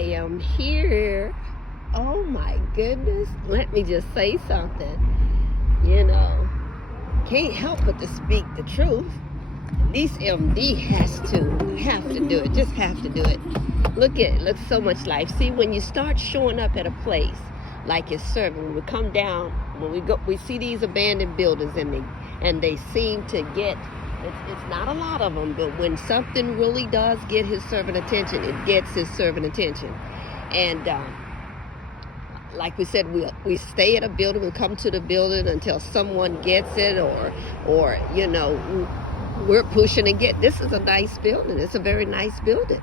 I am here. Oh my goodness. Let me just say something. You know, can't help but to speak the truth. At least MD have to do it. Just have to do it. Look so much life. See, when you start showing up at a place like it's serving, when we come down, we see these abandoned buildings and they seem to get, it's not a lot of them, but when something really does get his servant attention, it gets his servant attention. And like we said, we stay at a building, we come to the building until someone gets it, or you know, we're pushing and get. This is a nice building. It's a very nice building.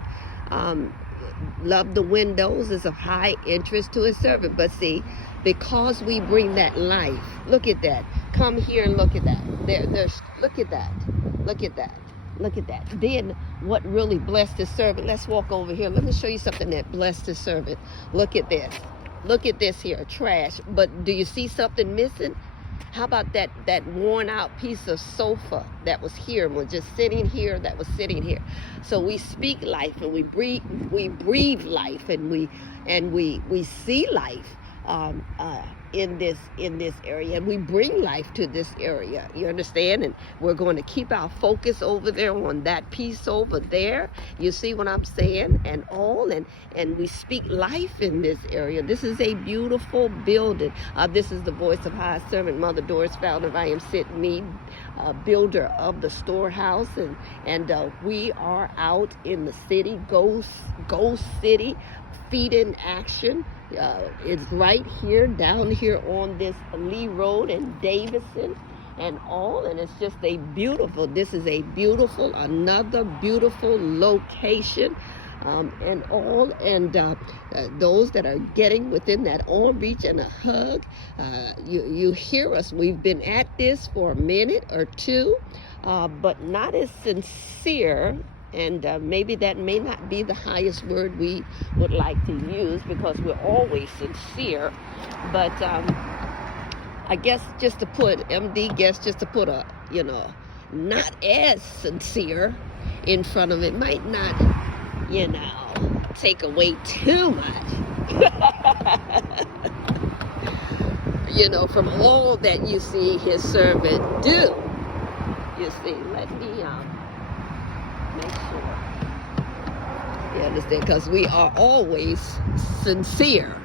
Love the windows. It's of high interest to his servant. But see, because we bring that life, look at that. Come here and look at that. There's look at that. Look at that. Look at that. Then what really blessed his servant? Let's walk over here. Let me show you something that blessed his servant. Look at this. Look at this here, trash. But do you see something missing? How about that worn out piece of sofa that was here and was just sitting here, that was sitting here? So we speak life and we breathe life and we see life in this area, and we bring life to this area. You understand? And we're going to keep our focus over there on that piece over there. You see what I'm saying? And we speak life in this area. This is a beautiful building. This is the voice of High Servant Mother Doris, founder of I Am Sent Me, builder of the storehouse, and we are out in the city. Go City, Feet in Action. It's right here, down here on this Lee Road and Davidson and all, and it's just this is another beautiful location, and all, and those that are getting within that arm reach and a hug, you hear us. We've been at this for a minute or two, but not as sincere. And maybe that may not be the highest word we would like to use, because we're always sincere. But I guess just to put a, you know, not as sincere in front of it might not, you know, take away too much, you know, from all that you see his servant do. You see, let me make sure you understand, because we are always sincere.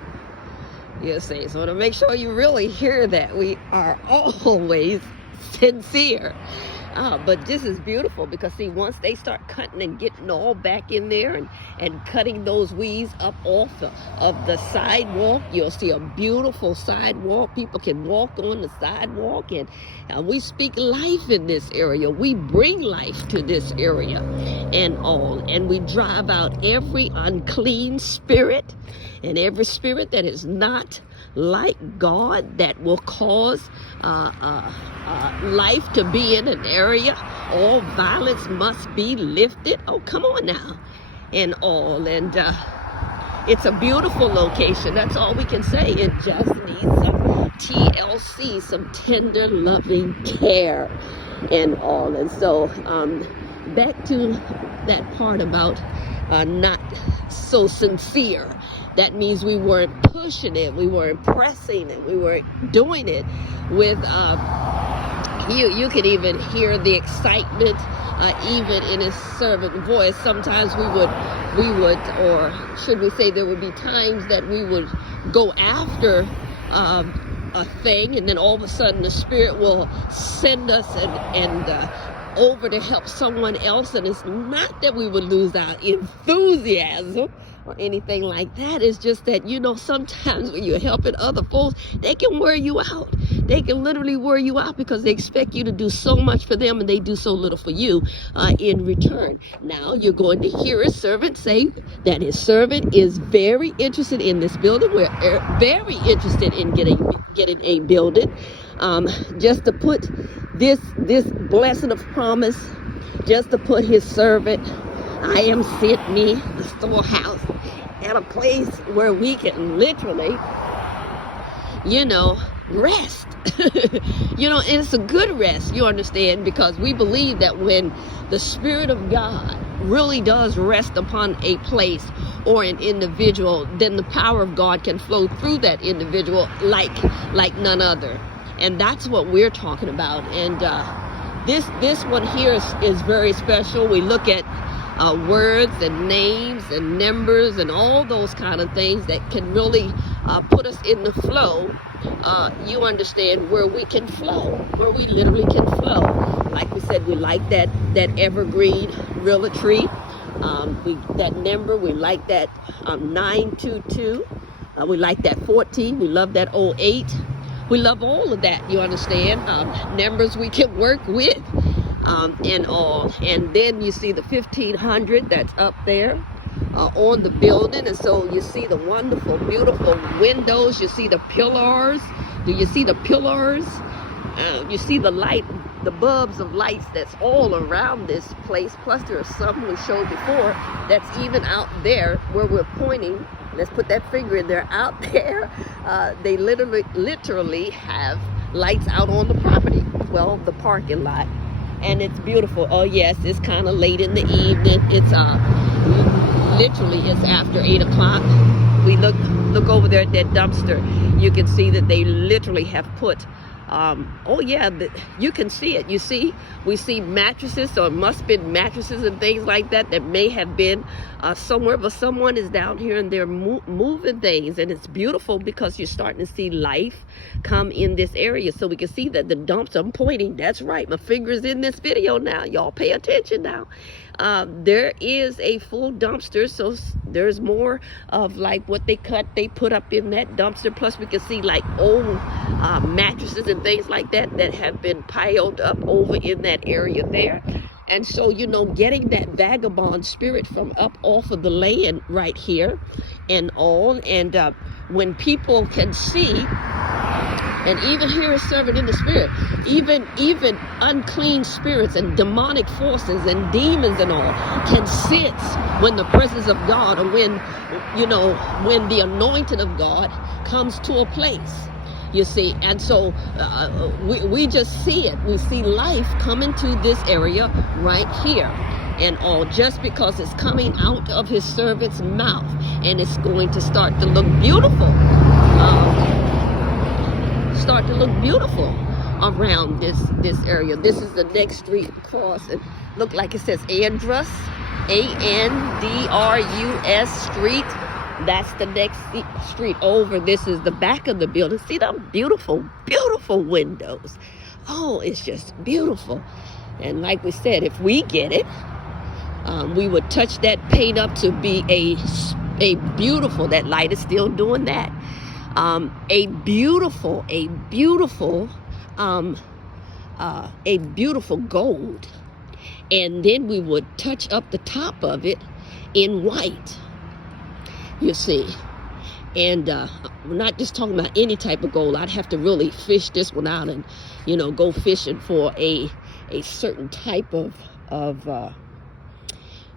You see, so to make sure you really hear that, we are always sincere. But this is beautiful, because see, once they start cutting and getting all back in there and cutting those weeds up off of the sidewalk, you'll see a beautiful sidewalk. People can walk on the sidewalk, and we speak life in this area. We bring life to this area and all, and we drive out every unclean spirit and every spirit that is not like God, that will cause life to be in an area. All violence must be lifted. Oh, come on now. And all. And it's a beautiful location. That's all we can say. It just needs some TLC, some tender, loving care and all. And so back to that part about not so sincere. That means we weren't pushing it, we weren't pressing it, we weren't doing it with, you could even hear the excitement even in his servant voice. Sometimes we would, or should we say, there would be times that we would go after a thing, and then all of a sudden the Spirit will send us and over to help someone else. And it's not that we would lose our enthusiasm or anything like that. It's just that, you know, sometimes when you're helping other folks, they can wear you out. They can literally wear you out, because they expect you to do so much for them and they do so little for you in return. Now you're going to hear his servant say that his servant is very interested in this building. We're very interested in getting a building. Just to put this blessing of promise, just to put his servant, I Am Sent Me, the storehouse, at a place where we can literally, you know, rest. You know, and it's a good rest, you understand, because we believe that when the Spirit of God really does rest upon a place, or an individual, then the power of God can flow through that individual like none other. And that's what we're talking about. And this one here is very special. We look at words and names and numbers and all those kind of things that can really put us in the flow. You understand, where we can flow, where we literally can flow. Like we said, we like that evergreen realtree. That number, we like that 922. We like that 14. We love that 08. We love all of that, you understand. Numbers we can work with and all. And then you see the 1500 that's up there on the building. And so you see the wonderful, beautiful windows. You see the pillars. Do you see the pillars? You see the light, the bulbs of lights that's all around this place. Plus there are some we showed before that's even out there where we're pointing. Let's put that finger in there. Out there, they literally have lights out on the property. Well, the parking lot. And it's beautiful. Oh yes, it's kind of late in the evening. It's literally it's after 8 o'clock. We look over there at that dumpster. You can see that they literally have put oh yeah, you can see it. You see, we see mattresses, so it must have been mattresses and things like that may have been somewhere, but someone is down here and they're moving things, and it's beautiful because you're starting to see life come in this area. So we can see that the dumps, I'm pointing, that's right, my finger's in this video now, y'all pay attention now. There is a full dumpster, so there's more of like what they put up in that dumpster. Plus we can see like old mattresses and things like that have been piled up over in that area there. And so, you know, getting that vagabond spirit from up off of the land right here and all. And when people can see, and even here is serving in the spirit, even unclean spirits and demonic forces and demons and all can sense when the presence of God, or when, you know, when the anointing of God comes to a place, you see. And so we just see it. We see life coming to this area right here and all, just because it's coming out of his servant's mouth, and it's going to start to look beautiful. Start to look beautiful around this area. This is the next street across, and look like it says Andrus, Andrus Street. That's the next street over. This is the back of the building. See them beautiful, beautiful windows. Oh, it's just beautiful. And like we said, if we get it, we would touch that paint up to be a beautiful, that light is still doing that. A beautiful gold, and then we would touch up the top of it in white, you see. And we're not just talking about any type of gold. I'd have to really fish this one out and, you know, go fishing for a certain type of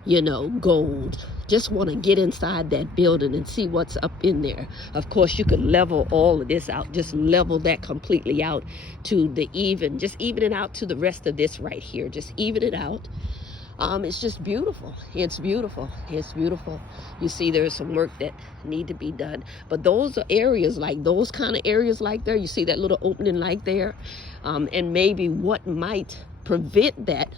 you know, gold. Just want to get inside that building and see what's up in there. Of course, you could level all of this out, just level that completely out to the just even it out to the rest of this right here. Just even it out. It's just beautiful. It's beautiful. It's beautiful. You see, there's some work that need to be done. But those are areas, like those kind of areas like there. You see that little opening like there. And maybe what might prevent that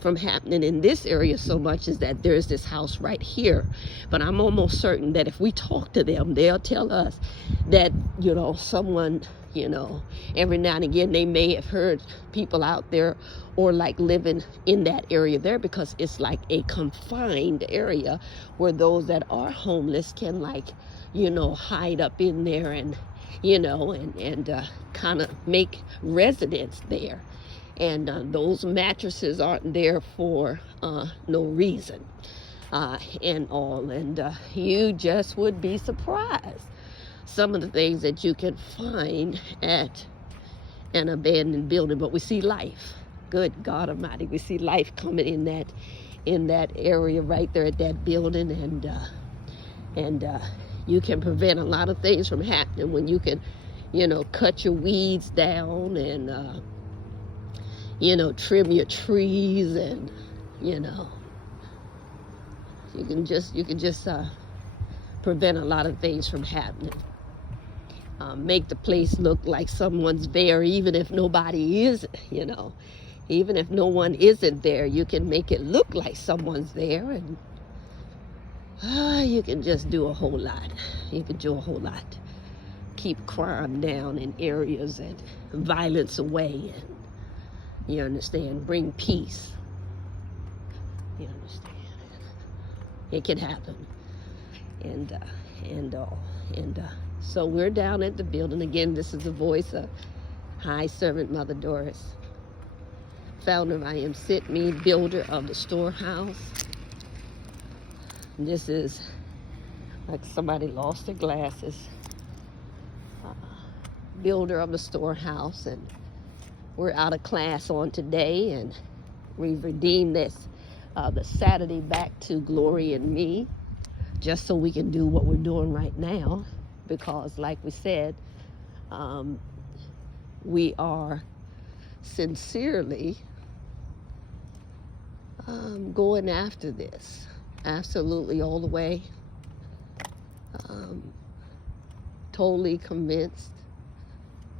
from happening in this area so much is that there's this house right here. But I'm almost certain that if we talk to them, they'll tell us that, you know, someone, you know, every now and again they may have heard people out there or like living in that area there, because it's like a confined area where those that are homeless can, like, you know, hide up in there and, you know, and kind of make residence there. And those mattresses aren't there for no reason and all. And you just would be surprised some of the things that you can find at an abandoned building. But we see life. Good God Almighty, we see life coming in that area right there at that building. And you can prevent a lot of things from happening when you can, you know, cut your weeds down and you know, trim your trees, and, you know, you can just prevent a lot of things from happening. Make the place look like someone's there, even if nobody is, you know. Even if no one isn't there, you can make it look like someone's there, and you can just do a whole lot. You can do a whole lot. Keep crime down in areas and violence away, and you understand, bring peace. You understand? It can happen. So we're down at the building. Again, this is the voice of High Servant Mother Doris, founder of I Am Sit Me, builder of the storehouse. This is like somebody lost their glasses. Builder of the storehouse, and we're out of class on today, and we've redeemed this the Saturday back to Glory and Me, just so we can do what we're doing right now, because like we said, we are sincerely going after this, absolutely all the way, totally convinced,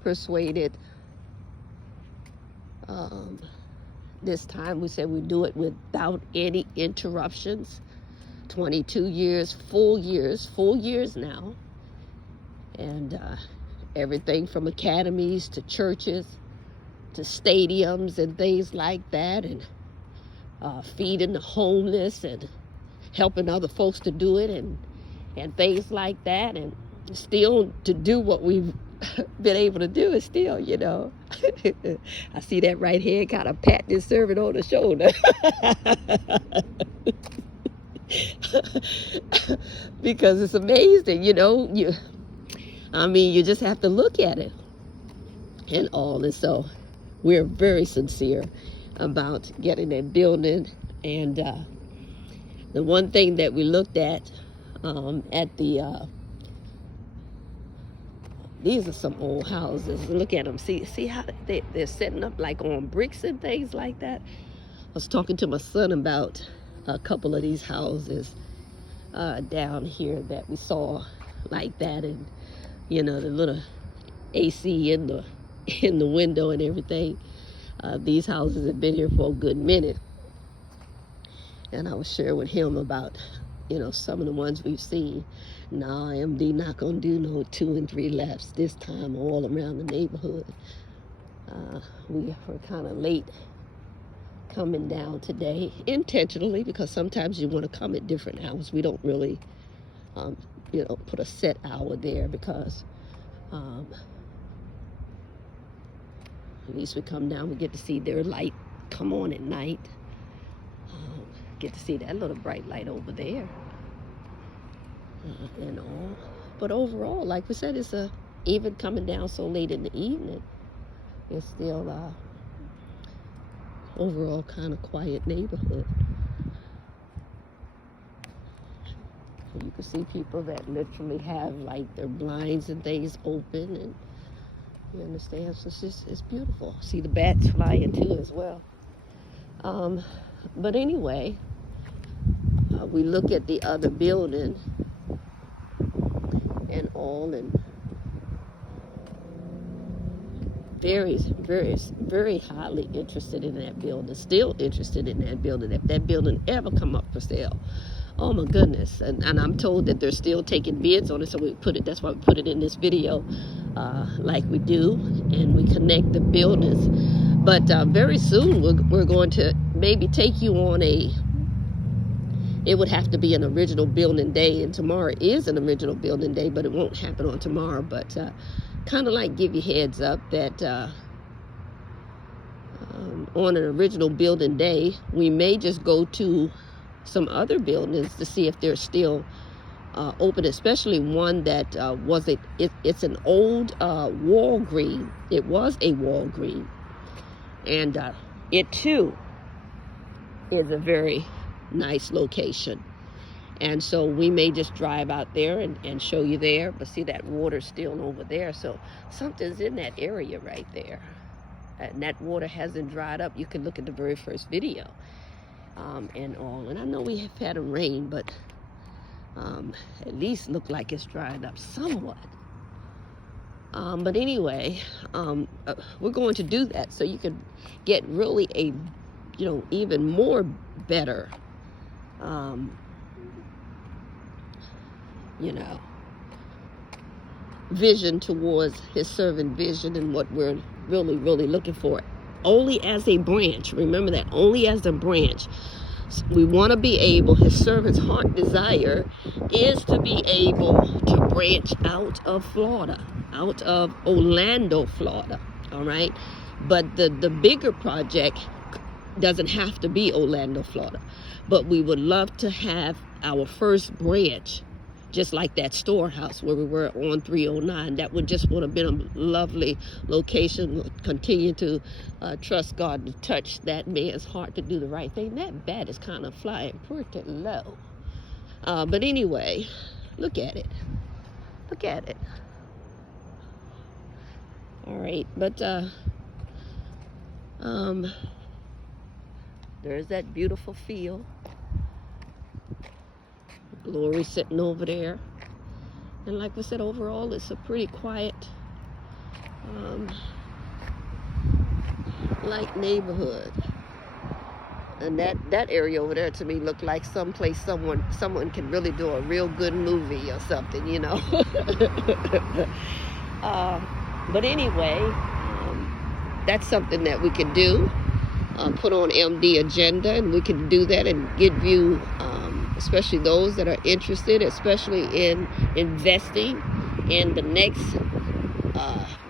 persuaded. This time we said we do it without any interruptions. 22 years, full years now. And everything from academies to churches to stadiums and things like that, and feeding the homeless and helping other folks to do it, and things like that, and still to do what we've been able to do is still, you know. I see that right hand kind of pat this servant on the shoulder. Because it's amazing, you know. You just have to look at it and all. And so we're very sincere about getting that building. And the one thing that we looked at the these are some old houses. Look at them. See how they're setting up like on bricks and things like that. I was talking to my son about a couple of these houses down here that we saw like that, and you know, the little AC in the window and everything. These houses have been here for a good minute, and I was sharing with him about, you know, some of the ones we've seen. Nah, MD not gonna do no 2 and 3 lefts this time all around the neighborhood. We were kind of late coming down today, intentionally, because sometimes you want to come at different hours. We don't really, you know, put a set hour there, because at least we come down, we get to see their light come on at night. Get to see that little bright light over there. And all. But overall, like we said, it's even coming down so late in the evening, it's still overall kind of quiet neighborhood. You can see people that literally have like their blinds and things open, and you understand, so it's beautiful. See the bats flying too as well. But anyway, we look at the other building and all, and very, very, very highly interested in that building, still interested in that building. If that building ever come up for sale, oh my goodness. And I'm told that they're still taking bids on it, so that's why we put it in this video, like we do, and we connect the buildings. But very soon we're going to maybe take you on it would have to be an original building day, and tomorrow is an original building day, but it won't happen on tomorrow. But kind of like give you heads up that on an original building day, we may just go to some other buildings to see if they're still open, especially one that it's an old Walgreens. It was a Walgreens, and it too is a very nice location. And so we may just drive out there and show you there. But see, that water's still over there, so something's in that area right there, and that water hasn't dried up. You can look at the very first video and all. And I know we have had a rain, but at least look like it's drying up somewhat. But anyway, we're going to do that so you can get really a, even more better, vision towards his servant vision and what we're really, really looking for. Only as a branch. Remember that. Only as a branch. We want to be able, his servant's heart desire is to be able to branch out of Florida, out of Orlando, Florida. All right. But the bigger project doesn't have to be Orlando, Florida. But we would love to have our first branch, just like that storehouse where we were on 309. That would just would have been a lovely location. We'll continue to trust God to touch that man's heart to do the right thing. That bat is kind of flying pretty low. But anyway, look at it. Look at it. All right, but there's that beautiful field. Glory sitting over there. And like we said, overall, it's a pretty quiet, like neighborhood. And that area over there to me looked like someplace someone can really do a real good movie or something, But anyway, that's something that we can do. Put on MD agenda, and we can do that and give you, especially those that are interested, especially in investing in the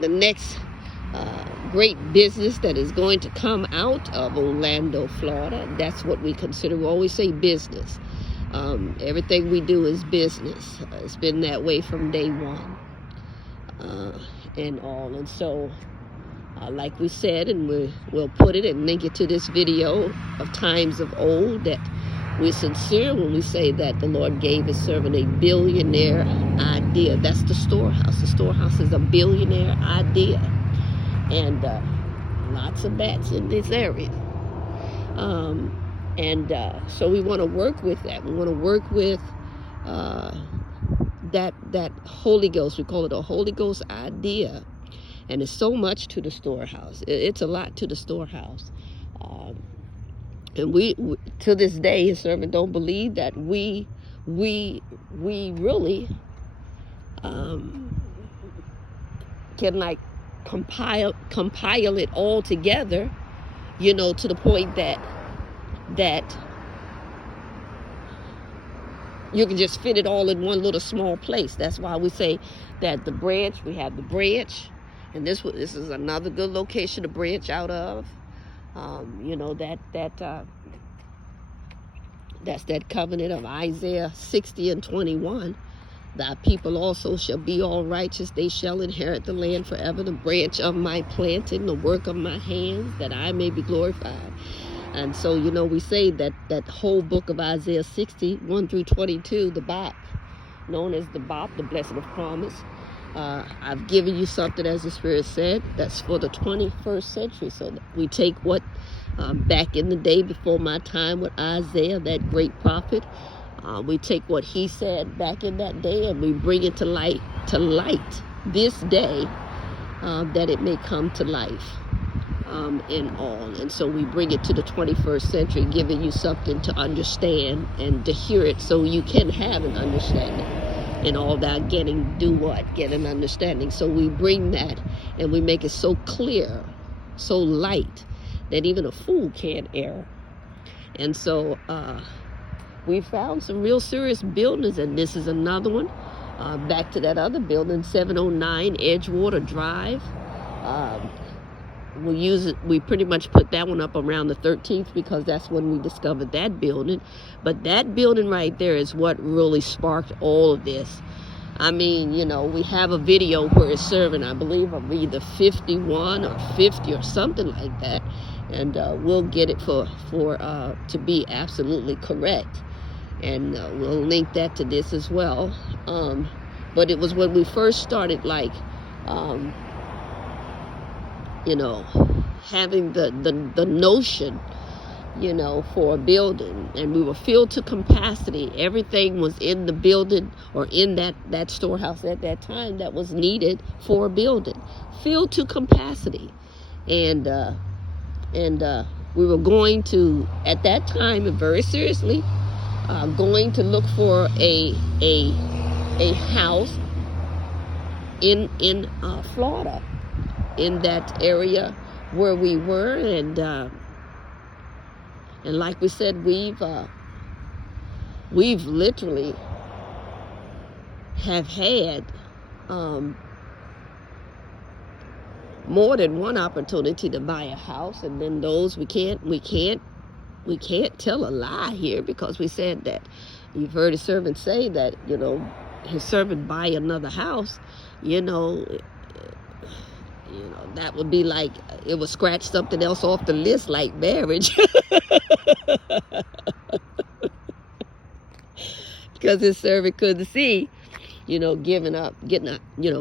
next great business that is going to come out of Orlando, Florida. That's what we consider. We always say business. Everything we do is business. It's been that way from day one, and all. And so, like we said, and we'll put it and link it to this video of times of old, that we're sincere when we say that the Lord gave his servant a billionaire idea. That's the storehouse. The storehouse is a billionaire idea. And lots of bats in this area. So we want to work with that. We want to work with that Holy Ghost. We call it a Holy Ghost idea. And it's so much to the storehouse. It's a lot to the storehouse. And we to this day, his servant don't believe that we really can like compile it all together, to the point that you can just fit it all in one little small place. That's why we say that we have the branch, and this is another good location to branch out of. That's that covenant of Isaiah 60 and 21. Thy people also shall be all righteous. They shall inherit the land forever. The branch of my planting, the work of my hands, that I may be glorified. And so, we say that whole book of Isaiah 60, 1 through 22, the BOP, known as the BOP, the blessing of promise. I've given you something, as the Spirit said, that's for the 21st century. So we take what back in the day before my time with Isaiah, that great prophet, we take what he said back in that day and we bring it to light this day, that it may come to life in all. And so we bring it to the 21st century, giving you something to understand and to hear it so you can have an understanding. And all that get an understanding. So we bring that and we make it so clear, so light, that even a fool can't err. And so we found some real serious buildings, and this is another one. Back to that other building, 709 Edgewater Drive. We pretty much put that one up around the 13th because that's when we discovered that building. But that building right there is what really sparked all of this. I mean, we have a video where it's serving, I believe, of either 51 or 50 or something like that. And we'll get it to be absolutely correct. And we'll link that to this as well. But it was when we first started, having the notion you know, for a building, and we were filled to capacity. Everything was in the building or in that storehouse at that time that was needed for a building, filled to capacity. And we were going to, at that time, and very seriously, going to look for a house in Florida, in that area where we were. And like we said, we've literally have had more than one opportunity to buy a house, and then those we can't tell a lie here, because we said that you've heard his servant say that, you know, his servant buy another house, you know, that would be like, it would scratch something else off the list, like marriage. Because his servant couldn't see, you know, getting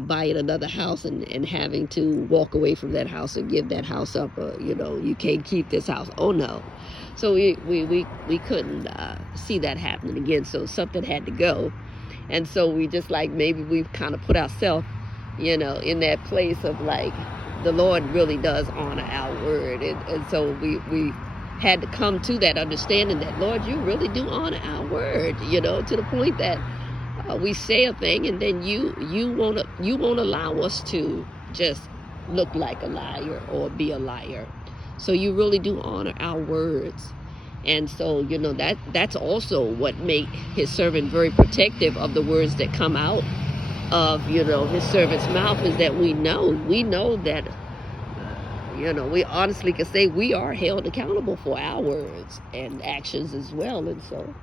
buying another house and having to walk away from that house and give that house up. You know, you can't keep this house. Oh no. So we couldn't see that happening again. So something had to go. And so we just, like, maybe we've kind of put ourselves, you know, in that place of, like, the Lord really does honor our word. And so we had to come to that understanding that, Lord, you really do honor our word, you know, to the point that we say a thing, and then you won't allow us to just look like a liar or be a liar. So you really do honor our words. And so, you know, that's also what make his servant very protective of the words that come out of, you know, his servant's mouth, is that we know that, you know, we honestly can say we are held accountable for our words and actions as well. And so,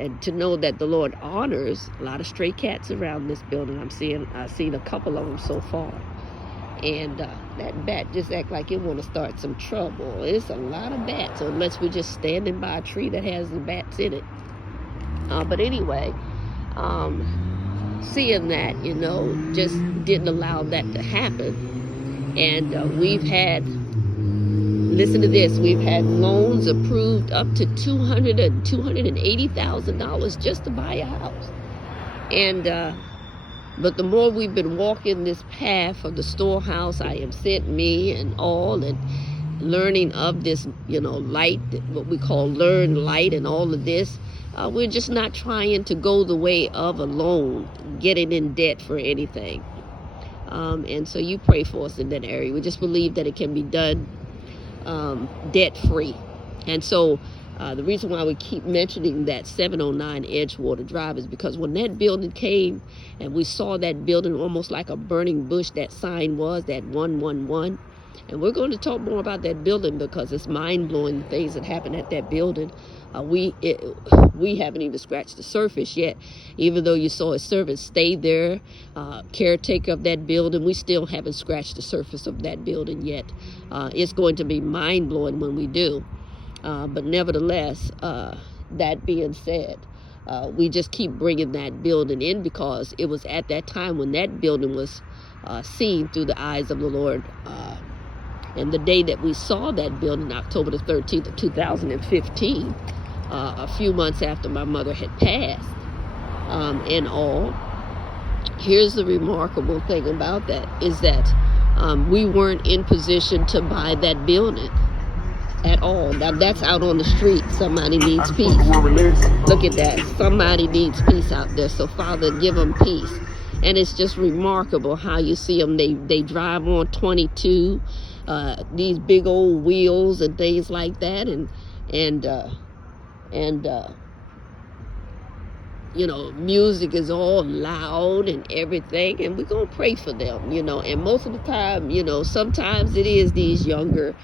and to know that the Lord honors a lot of stray cats around this building. I've seen a couple of them so far. And that bat just act like it want to start some trouble. It's a lot of bats, unless we're just standing by a tree that has the bats in it. But anyway, seeing that, you know, just didn't allow that to happen. And we've had, listen to this, we've had loans approved up to $280,000 just to buy a house. And but the more we've been walking this path of the storehouse, I am sent me and all, and learning of this, you know, light, what we call learn light and all of this, we're just not trying to go the way of a loan, getting in debt for anything. And so you pray for us in that area. We just believe that it can be done debt-free. And so the reason why we keep mentioning that 709 Edgewater Drive is because when that building came and we saw that building almost like a burning bush, that sign was, that 111. And we're going to talk more about that building because it's mind-blowing things that happen at that building. We haven't even scratched the surface yet. Even though you saw a servant stay there, caretaker of that building, we still haven't scratched the surface of that building yet. It's going to be mind-blowing when we do. But nevertheless, that being said, we just keep bringing that building in because it was at that time when that building was seen through the eyes of the Lord. And the day that we saw that building, October the 13th of 2015, a few months after my mother had passed, and all, here's the remarkable thing about that, is that we weren't in position to buy that building at all. Now that's out on the street. Somebody needs peace. Look at that. Somebody needs peace out there. So Father, give them peace. And it's just remarkable how you see them. They drive on 22, these big old wheels and things like that, and you know, music is all loud and everything, and we're gonna pray for them, you know. And most of the time, you know, sometimes it is these younger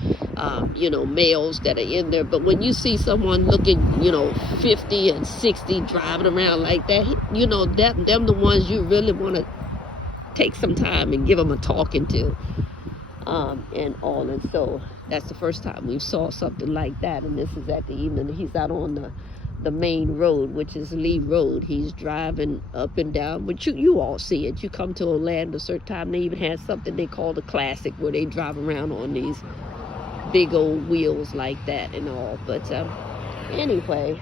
you know, males that are in there, but when you see someone looking, you know, 50 and 60 driving around like that, you know, them the ones you really want to take some time and give them a talking to, and all. And so that's the first time we saw something like that. And this is at the evening. He's out on the main road, which is Lee Road. He's driving up and down, but you all see it. You come to Orlando a certain time, they even have something they call the Classic, where they drive around on big old wheels like that and all. But anyway,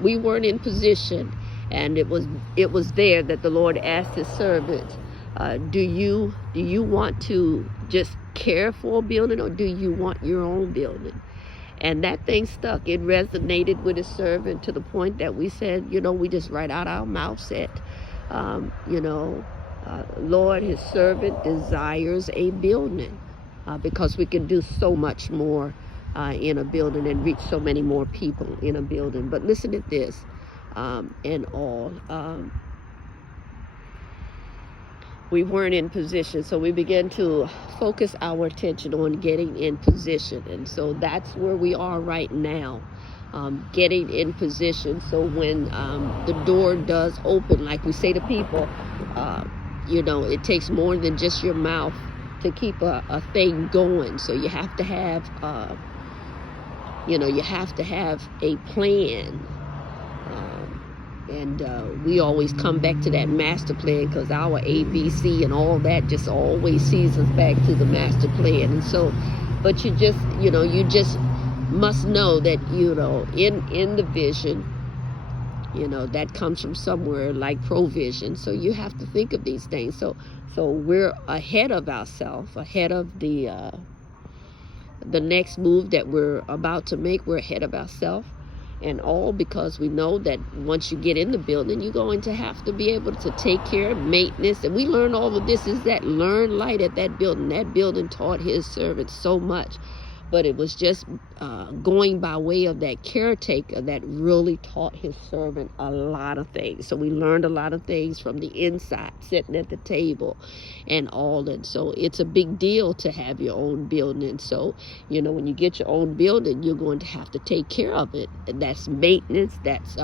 we weren't in position, and it was there that the Lord asked his servant, do you want to just care for a building, or do you want your own building? And that thing stuck. It resonated with his servant to the point that we said, we just right out our mouth said, Lord, his servant desires a building, because we can do so much more in a building and reach so many more people in a building. But listen to this, and all. We weren't in position, so we began to focus our attention on getting in position. And so that's where we are right now, getting in position. So when the door does open, like we say to people, it takes more than just your mouth to keep a thing going. So you have to have, a plan. And we always come back to that master plan, because our ABC and all that just always sees us back to the master plan. And so, but you just must know that, in the vision, that comes from somewhere like provision. So you have to think of these things. So we're ahead of ourselves, ahead of the next move that we're about to make. We're ahead of ourselves. And all because we know that once you get in the building, you're going to have to be able to take care of maintenance. And we learn all of this is that learn light at that building. That building taught his servants so much. But it was just going by way of that caretaker that really taught his servant a lot of things. So we learned a lot of things from the inside, sitting at the table and all. And so it's a big deal to have your own building. And so, when you get your own building, you're going to have to take care of it. And that's maintenance, that's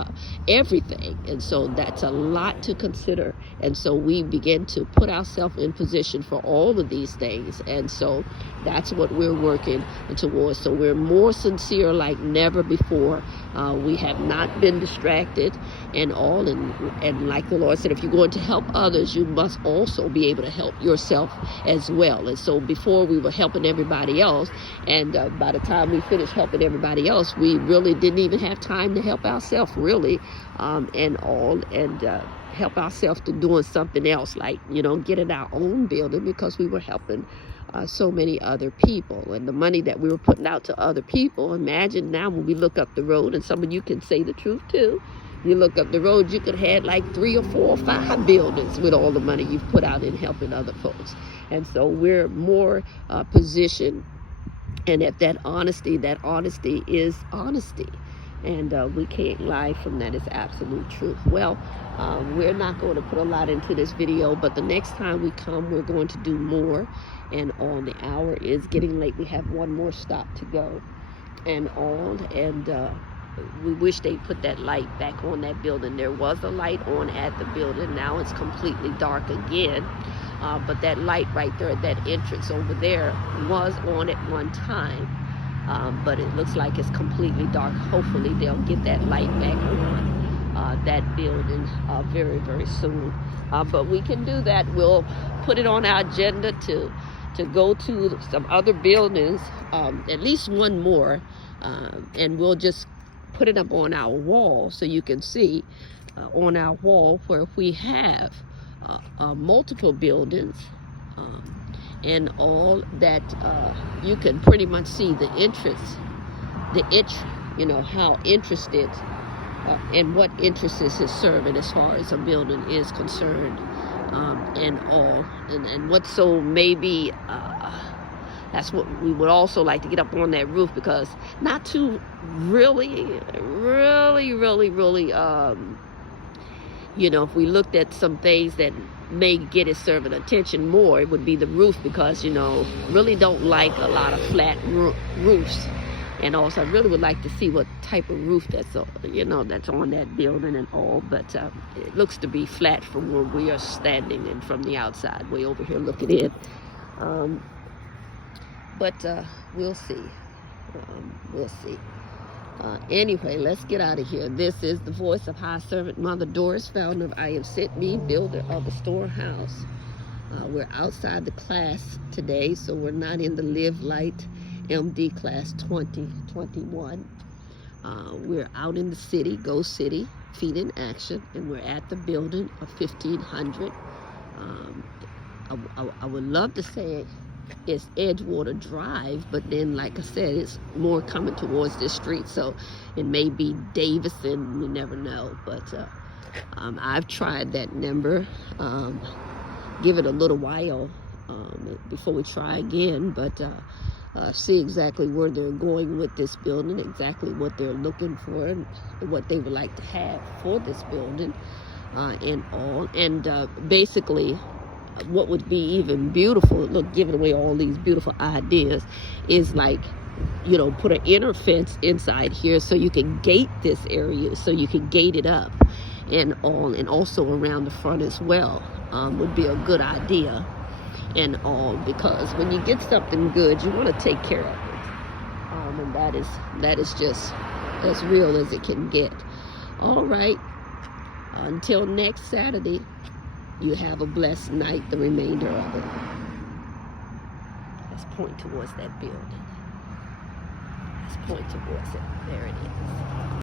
everything. And so that's a lot to consider. And so we begin to put ourselves in position for all of these things. And so that's what we're working towards. So we're more sincere like never before. We have not been distracted and all. And like the Lord said, if you're going to help others, you must also be able to help yourself as well. And so before we were helping everybody else, and by the time we finished helping everybody else, we really didn't even have time to help ourselves, really, and all. And help ourselves to doing something else, like, getting our own building, because we were helping so many other people. And the money that we were putting out to other people, imagine now when we look up the road, and some of you can say the truth too, you look up the road, you could have like 3 or 4 or 5 buildings with all the money you've put out in helping other folks. And so we're more positioned, and if that honesty is honesty. And we can't lie from that. It's absolute truth. Well, we're not going to put a lot into this video, but the next time we come, we're going to do more. And all, the hour is getting late. We have one more stop to go and all. And we wish they put that light back on that building. There was a light on at the building. Now it's completely dark again. But that light right there at that entrance over there was on at one time. But it looks like it's completely dark. Hopefully they'll get that light back on that building very, very soon. But we can do that. We'll put it on our agenda to go to some other buildings, at least one more, and we'll just put it up on our wall so you can see on our wall where we have multiple buildings, and all that. You can pretty much see the interest, how interested and what interest is his servant as far as a building is concerned, and all, and what. So maybe that's what we would also like to get up on that roof, because not to really, if we looked at some things that may get his servant attention more, it would be the roof, because really don't like a lot of flat roofs. And also I really would like to see what type of roof that's that's on that building and all. But it looks to be flat from where we are standing and from the outside, way over here looking in. But we'll see. We'll see. Anyway, let's get out of here. This is the voice of High Servant Mother Doris, founder of I Am Sent Me, builder of the storehouse. We're outside the class today, so we're not in the Live Light MD class 2021. We're out in the city, Go City, Feet in Action, and we're at the building of 1500. I would love to say it's Edgewater Drive, but then, like I said, it's more coming towards this street, so it may be Davison. You never know. But I've tried that number. Give it a little while before we try again, but see exactly where they're going with this building, exactly what they're looking for, and what they would like to have for this building, and all. And basically, what would be even beautiful, look, giving away all these beautiful ideas, is like, you know, put an inner fence inside here so you can gate this area, so you can gate it up and all, and also around the front as well. Would be a good idea and all, because when you get something good, you want to take care of it, and that is just as real as it can get. All right, until next Saturday, you have a blessed night, the remainder of it. Let's point towards that building. Let's point towards it. There it is.